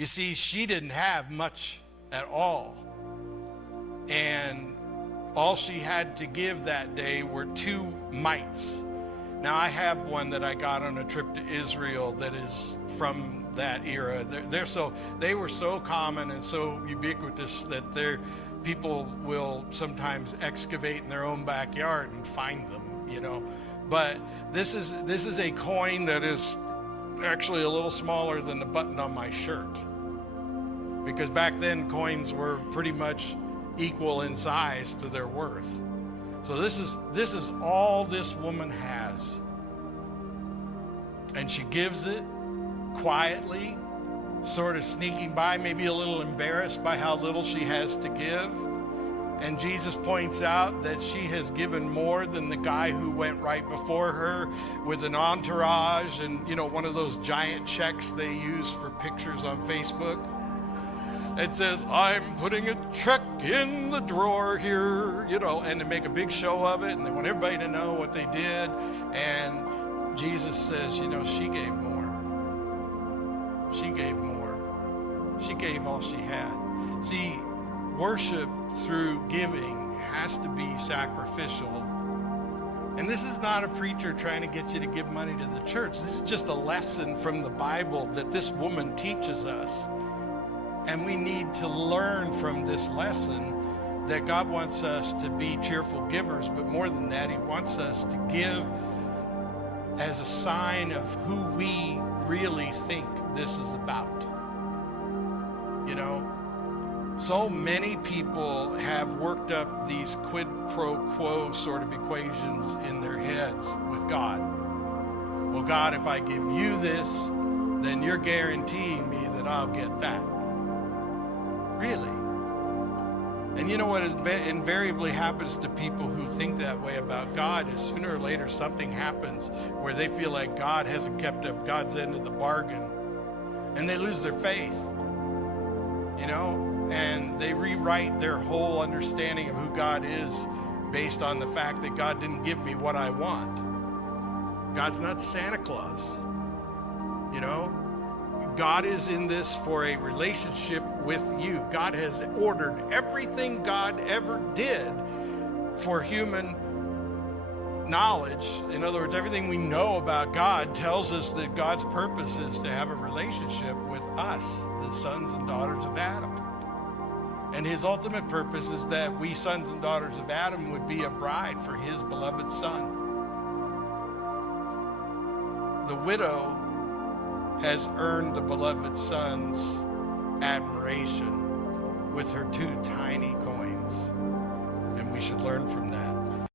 You see, she didn't have much at all. And all she had to give that day were 2 mites. Now, I have one that I got on a trip to Israel that is from that era. They were so common and so ubiquitous that people will sometimes excavate in their own backyard and find them, But this is a coin that is actually a little smaller than the button on my shirt. Because back then, coins were pretty much equal in size to their worth. So this is all this woman has. And she gives it quietly, sort of sneaking by, maybe a little embarrassed by how little she has to give. And Jesus points out that she has given more than the guy who went right before her with an entourage and, one of those giant checks they use for pictures on Facebook. It says, I'm putting a check in the drawer here, and they make a big show of it, and they want everybody to know what they did. And Jesus says, she gave more. She gave more. She gave all she had. See, worship through giving has to be sacrificial. And this is not a preacher trying to get you to give money to the church. This is just a lesson from the Bible that this woman teaches us. And we need to learn from this lesson that God wants us to be cheerful givers, but more than that, he wants us to give as a sign of who we really think this is about. So many people have worked up these quid pro quo sort of equations in their heads with God. Well, God, if I give you this, then you're guaranteeing me that I'll get that. Really? And you know what invariably happens to people who think that way about God is sooner or later something happens where they feel like God hasn't kept up God's end of the bargain. And they lose their faith. And they rewrite their whole understanding of who God is based on the fact that God didn't give me what I want. God's not Santa Claus. God is in this for a relationship with you. God has ordered everything God ever did for human knowledge. In other words, everything we know about God tells us that God's purpose is to have a relationship with us, the sons and daughters of Adam. And his ultimate purpose is that we sons and daughters of Adam would be a bride for his beloved son. The widow has earned the beloved son's admiration with her 2 tiny coins. And we should learn from that.